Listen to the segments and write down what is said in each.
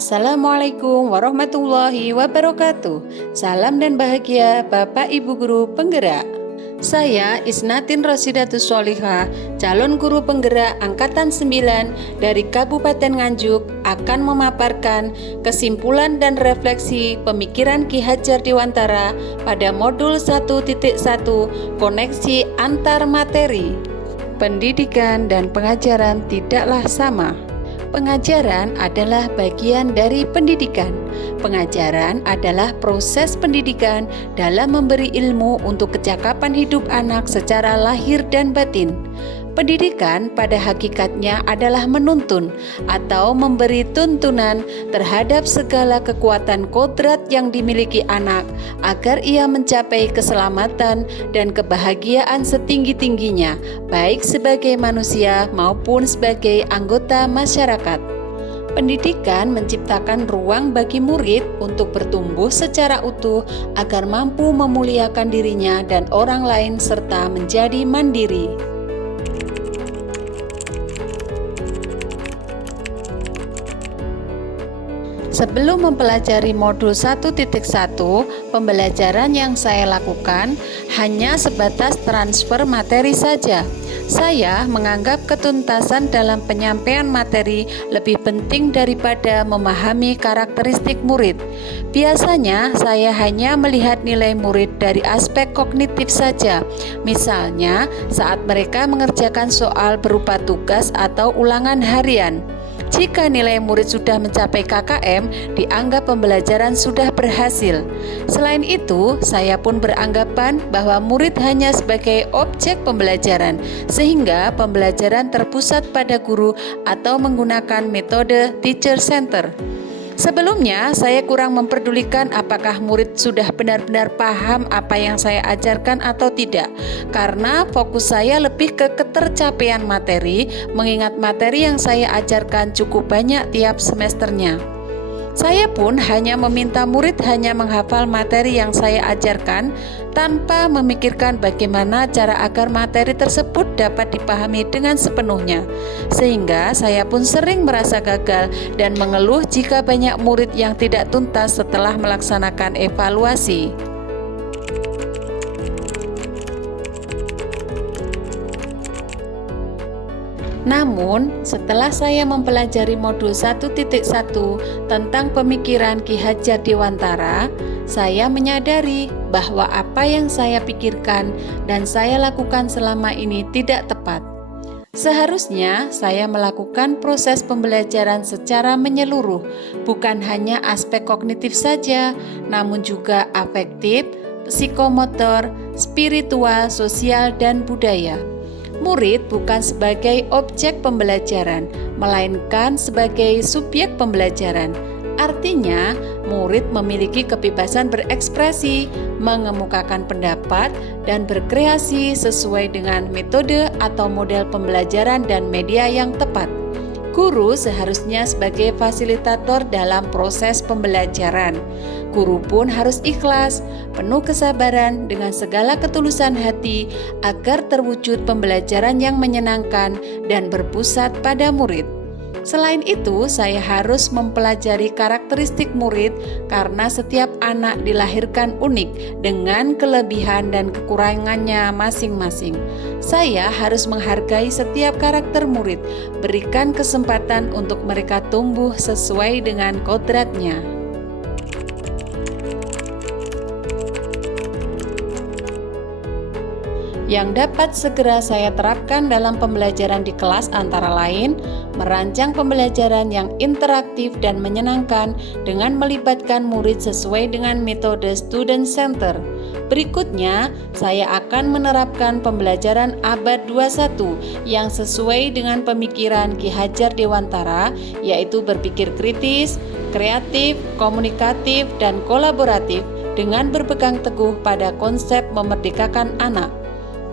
Assalamualaikum warahmatullahi wabarakatuh. Salam dan bahagia Bapak Ibu Guru Penggerak. Saya Isnatin Rosidatus Sholihah, calon guru penggerak Angkatan 9 dari Kabupaten Nganjuk, akan memaparkan kesimpulan dan refleksi pemikiran Ki Hajar Dewantara pada modul 1.1 koneksi antar materi. Pendidikan dan pengajaran tidaklah sama. Pengajaran adalah bagian dari pendidikan. Pengajaran adalah proses pendidikan dalam memberi ilmu untuk kecakapan hidup anak secara lahir dan batin. Pendidikan pada hakikatnya adalah menuntun atau memberi tuntunan terhadap segala kekuatan kodrat yang dimiliki anak agar ia mencapai keselamatan dan kebahagiaan setinggi-tingginya, baik sebagai manusia maupun sebagai anggota masyarakat. Pendidikan menciptakan ruang bagi murid untuk bertumbuh secara utuh agar mampu memuliakan dirinya dan orang lain serta menjadi mandiri. Sebelum mempelajari modul 1.1, pembelajaran yang saya lakukan hanya sebatas transfer materi saja. Saya menganggap ketuntasan dalam penyampaian materi lebih penting daripada memahami karakteristik murid. Biasanya saya hanya melihat nilai murid dari aspek kognitif saja. Misalnya, saat mereka mengerjakan soal berupa tugas atau ulangan harian. Jika nilai murid sudah mencapai KKM, dianggap pembelajaran sudah berhasil. Selain itu, saya pun beranggapan bahwa murid hanya sebagai objek pembelajaran, sehingga pembelajaran terpusat pada guru atau menggunakan metode teacher center. Sebelumnya, saya kurang memperdulikan apakah murid sudah benar-benar paham apa yang saya ajarkan atau tidak, karena fokus saya lebih ke ketercapaian materi, mengingat materi yang saya ajarkan cukup banyak tiap semesternya. Saya pun hanya meminta murid hanya menghafal materi yang saya ajarkan tanpa memikirkan bagaimana cara agar materi tersebut dapat dipahami dengan sepenuhnya. Sehingga saya pun sering merasa gagal dan mengeluh jika banyak murid yang tidak tuntas setelah melaksanakan evaluasi. Namun, setelah saya mempelajari modul 1.1 tentang pemikiran Ki Hajar Dewantara, saya menyadari bahwa apa yang saya pikirkan dan saya lakukan selama ini tidak tepat. Seharusnya saya melakukan proses pembelajaran secara menyeluruh, bukan hanya aspek kognitif saja, namun juga afektif, psikomotor, spiritual, sosial, dan budaya. Murid bukan sebagai objek pembelajaran, melainkan sebagai subjek pembelajaran. Artinya, murid memiliki kebebasan berekspresi, mengemukakan pendapat, dan berkreasi sesuai dengan metode atau model pembelajaran dan media yang tepat. Guru seharusnya sebagai fasilitator dalam proses pembelajaran. Guru pun harus ikhlas, penuh kesabaran dengan segala ketulusan hati agar terwujud pembelajaran yang menyenangkan dan berpusat pada murid. Selain itu, saya harus mempelajari karakteristik murid karena setiap anak dilahirkan unik dengan kelebihan dan kekurangannya masing-masing. Saya harus menghargai setiap karakter murid, berikan kesempatan untuk mereka tumbuh sesuai dengan kodratnya. Yang dapat segera saya terapkan dalam pembelajaran di kelas antara lain, merancang pembelajaran yang interaktif dan menyenangkan dengan melibatkan murid sesuai dengan metode student center. Berikutnya, saya akan menerapkan pembelajaran abad 21 yang sesuai dengan pemikiran Ki Hajar Dewantara, yaitu berpikir kritis, kreatif, komunikatif, dan kolaboratif dengan berpegang teguh pada konsep memerdekakan anak.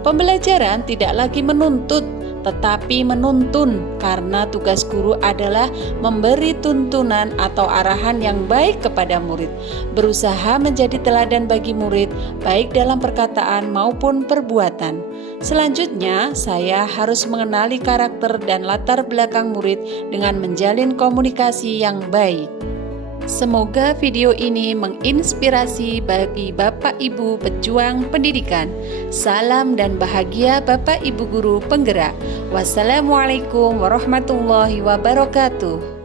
Pembelajaran tidak lagi menuntut, tetapi menuntun, karena tugas guru adalah memberi tuntunan atau arahan yang baik kepada murid, berusaha menjadi teladan bagi murid, baik dalam perkataan maupun perbuatan. Selanjutnya, saya harus mengenali karakter dan latar belakang murid dengan menjalin komunikasi yang baik. Semoga video ini menginspirasi bagi Bapak Ibu pejuang pendidikan. Salam dan bahagia Bapak Ibu guru penggerak. Wassalamualaikum warahmatullahi wabarakatuh.